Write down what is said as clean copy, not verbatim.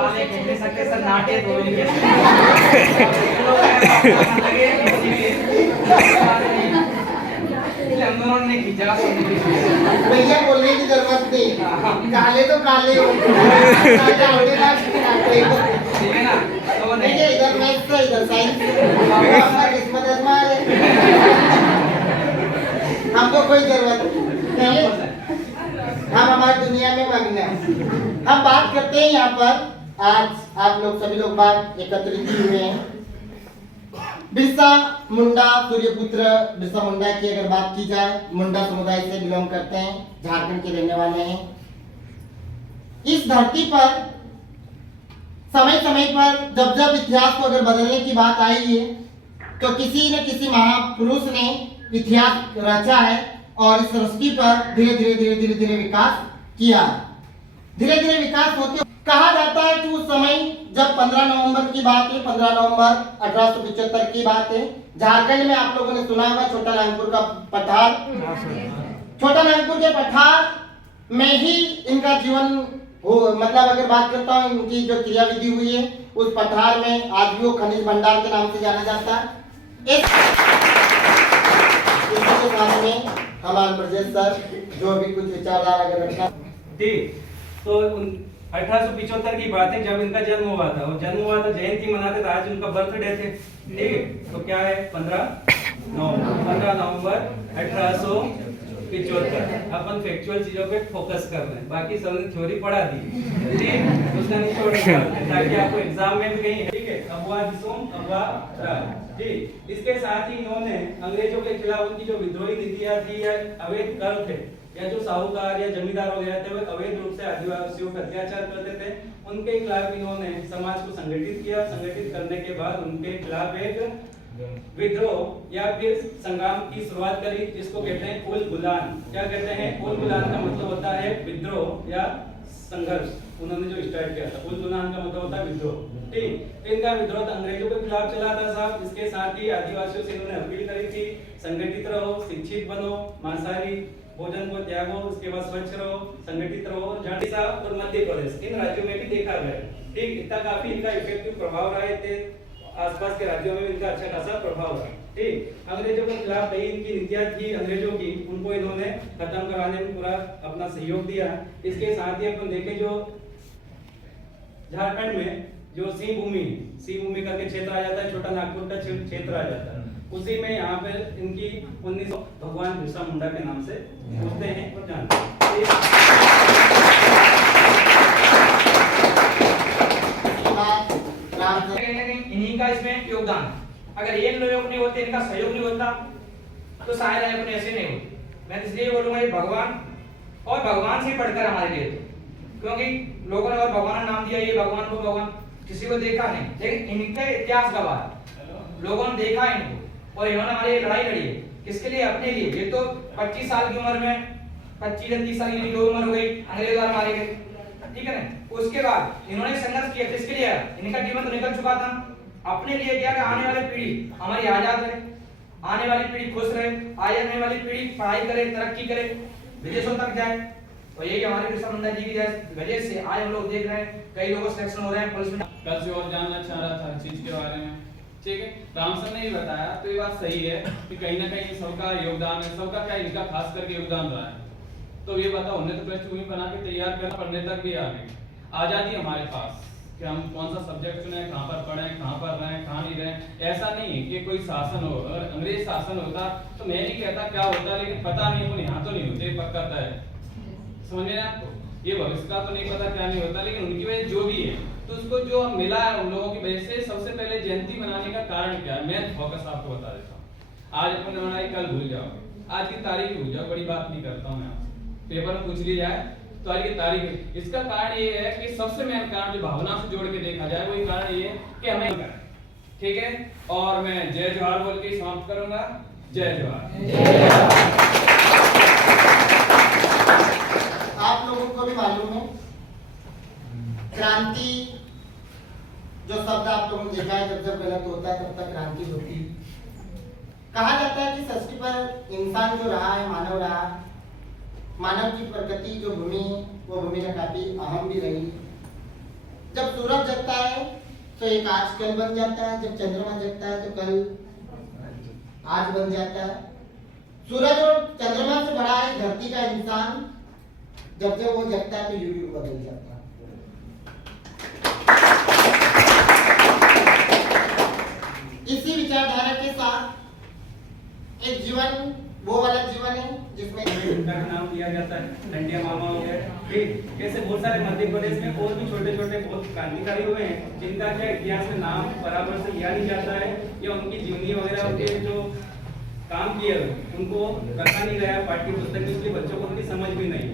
काले खेल सकते सर नाटे बोलेंगे हम दोनों ने खींचा भैया बोलने की जरूरत नहीं, काले तो काले हो ठीक है ना। तो नहीं इधर मैथ्स तो इधर साइंस, अपना किस्मत आजमा है, हमको कोई जरूरत नहीं, हम हमारी दुनिया में मग्न हैं। हम बात करते हैं यहाँ पर आज आप लोग सभी लोग बात एकत्रित हुए हैं बिरसा मुंडा सूर्यपुत्र बिरसा मुंडा की अगर बात की जाए, मुंडा समुदाय से बिलोंग करते हैं, झारखंड के रहने वाले हैं। इस धरती पर समय समय पर जब जब इतिहास को अगर बदलने की बात आई है तो किसी न किसी महापुरुष ने इतिहास रचा है और इस सृष्टि पर धीरे धीरे विकास किया। धीरे धीरे विकास होते कहा जाता है कि उस समय जब 15 नवंबर की बात है, 15 नवंबर 1875 की बात है, झारखंड में आप लोगों ने सुना होगा छोटा नागपुर का पठार, छोटा नागपुर के पठार में ही इनका जीवन हो, मतलब अगर बात करता हूँ इनकी जो क्रियाविधि हुई है उस पठार में आज भी वो खनिज भंडार के नाम से जाना जाता है। इसके साथ में हमारे ब्रजेश सर जो भी कुछ विचारधारा अगर रखना ठीक। तो 1875 की बात है जब इनका जन्म हुआ था, और जन्म हुआ था जयंती मनाते थे, आज उनका बर्थडे थे। ठीक है, तो क्या है 15 नवंबर 1875। अपन फैक्चुअल चीजों पे फोकस कर रहे हैं, बाकी सबने थ्योरी पढ़ा दी, ठीक, उसका नहीं छोड़ेंगे ताकि आपको एग्जाम में भी कहीं, ठीक है। अबवा दिसोम अबवा राज, ठीक। इसके साथ ही इन्होंने अंग्रेजों के खिलाफ उनकी जो विद्रोही नीतियां थी या अवैध कर थे या जो साहूकार या जमींदार वगैरह थे वे अवैध रूप से आदिवासियों पर अत्याचार करते थे, उनके खिलाफ इन्होंने समाज को संगठित किया। संगठित करने के बाद उनके खिलाफ एक विद्रोह या फिर संग्राम की शुरुआत करी, जिसको कहते हैं उलगुलान। क्या कहते हैं? उलगुलान का मतलब होता है विद्रोह या संघर्ष। उन्होंने जो स्टार्ट किया था, उलगुलान का मतलब होता है विद्रोह, ठीक। इनका विद्रोह अंग्रेजों के खिलाफ चला था साहब। इसके साथ ही आदिवासियों से इन्होंने अपील करी थी, संगठित रहो, शिक्षित बनो, मांसाहारी भोजन को त्यागो, उसके बाद स्वच्छ रहो, संगठित रहो। झारखंड और मध्य प्रदेश इन राज्यों में भी देखा गया, ठीक। इतना काफी इनका इफेक्टिव प्रभाव रहा है, आसपास के राज्यों में इनका अच्छा खासा प्रभाव रहा, ठीक। अंग्रेजों के खिलाफ कई इनकी नीतियां थी अंग्रेजों की, उनको इन्होंने खत्म कराने में पूरा अपना सहयोग दिया। इसके साथ ही अपन देखें जो झारखंड में जो सिंह भूमि करके क्षेत्र आ जाता है, छोटा नागपुर का क्षेत्र आ जाता है, उसी में यहाँ पे इनकी 1900 भगवान बिरसा मुंडा के नाम से पूछते हैं और जानते हैं। इन्हीं का इसमें योगदान, अगर एक लोग नहीं होते, इनका सहयोग नहीं होता तो शायद अपने ऐसे नहीं होते। मैं इसलिए बोलूंगा ये भगवान और भगवान से बढ़कर हमारे लिए, क्योंकि लोगों ने और भगवान नाम दिया, ये भगवान को भगवान किसी को देखा नहीं, लेकिन इनका इतिहास गवाह, लोगों ने देखा इनको और इन्होंने हमारी लड़ाई लड़ी है। किसके लिए? अपने लिए। ये तो 25 साल की उम्र में, 25 या 30 साल की जो उम्र हो गई, अंग्रेज द्वारा मारे गए, ठीक है ना। उसके बाद इन्होंने संघर्ष किया, किसके लिए? इनका जीवन तो निकल चुका था, अपने लिए क्या कि आने वाली पीढ़ी हमारी आजाद रहे, आने वाली पीढ़ी खुश रहे, आने वाली पीढ़ी पढ़ाई करे, तरक्की करे, विदेशों तक जाए। और यही हमारे बिरसा मुंडा जी की वजह से आज हम लोग देख रहे हैं कई लोगों सिलेक्शन हो रहे हैं पुलिस में। कल से और जानना चाह रहा था चीज के बारे में, ठीक है। राम सर ने भी बताया, तो ये बात सही है कि कहीं ना कहीं सबका योगदान है, सबका क्या इनका खास करके योगदान रहा है। तो ये बताओ, हमने तो पृष्ठभूमि बना के तैयार कर पढ़ने तक भी आ गए, आजादी हमारे पास कि हम कौन सा सब्जेक्ट चुने, कहाँ पर पढ़ें, कहाँ पर रहें, कहाँ नहीं रहें। ऐसा नहीं है कि कोई शासन हो, अगर अंग्रेज शासन होता तो मैं नहीं कहता क्या होता, लेकिन पता नहीं वो यहाँ तो नहीं होते, पक्का है, समझे आपको। ये भविष्य का तो नहीं पता क्या नहीं होता, लेकिन उनकी वजह जो भी है तो उसको जो मिला है उन लोगों की वजह से। सबसे पहले जयंती मनाने का कारण क्या है, मैं फोकस आपको बता देता हूँ। आज अपन ने मनाई, कल भूल जाओगे, आज की तारीख भूल जाओ, बड़ी बात नहीं करता हूँ मैं आपसे, पेपर में पूछ लिया जाए तो आज की तारीख। इसका कारण ये है कि सबसे मेन कारण जो भावना से जोड़ के देखा जाए वही कारण ये है कि हमें, ठीक है। और मैं जय जोहार बोल के समाप्त करूंगा। जय जोहार। आप लोगों को भी मालूम है क्रांति जो शब्द आप लोगों ने देखा है, जब जब गलत होता है तब तक क्रांति होती है। कहा जाता है कि सृष्टि पर इंसान जो रहा है, मानव रहा, मानव की प्रकृति जो भूमि है वो भूमि में काफी अहम भी रही। जब सूरज जगता है तो एक आज कल बन जाता है, जब चंद्रमा जगता है तो कल आज बन जाता है। सूरज और चंद्रमा से बड़ा है धरती का इंसान, जब जब वो जगता है तो युग बदल जाता है। इसी विचारधारा के साथ एक जीवन वो वाला जीवन है जिसमें उनका नाम दिया जाता है, डंडिया मामा हो गए, ठीक। ऐसे बहुत सारे मध्य प्रदेश में और भी छोटे छोटे बहुत क्रांतिकारी हुए हैं जिनका क्या इतिहास में नाम बराबर से लिया नहीं जाता है, या उनकी जीवनी वगैरह उनके जो काम किए उनको रखा नहीं गया पाठ्य पुस्तक में, इसलिए बच्चों को उनकी समझ भी नहीं।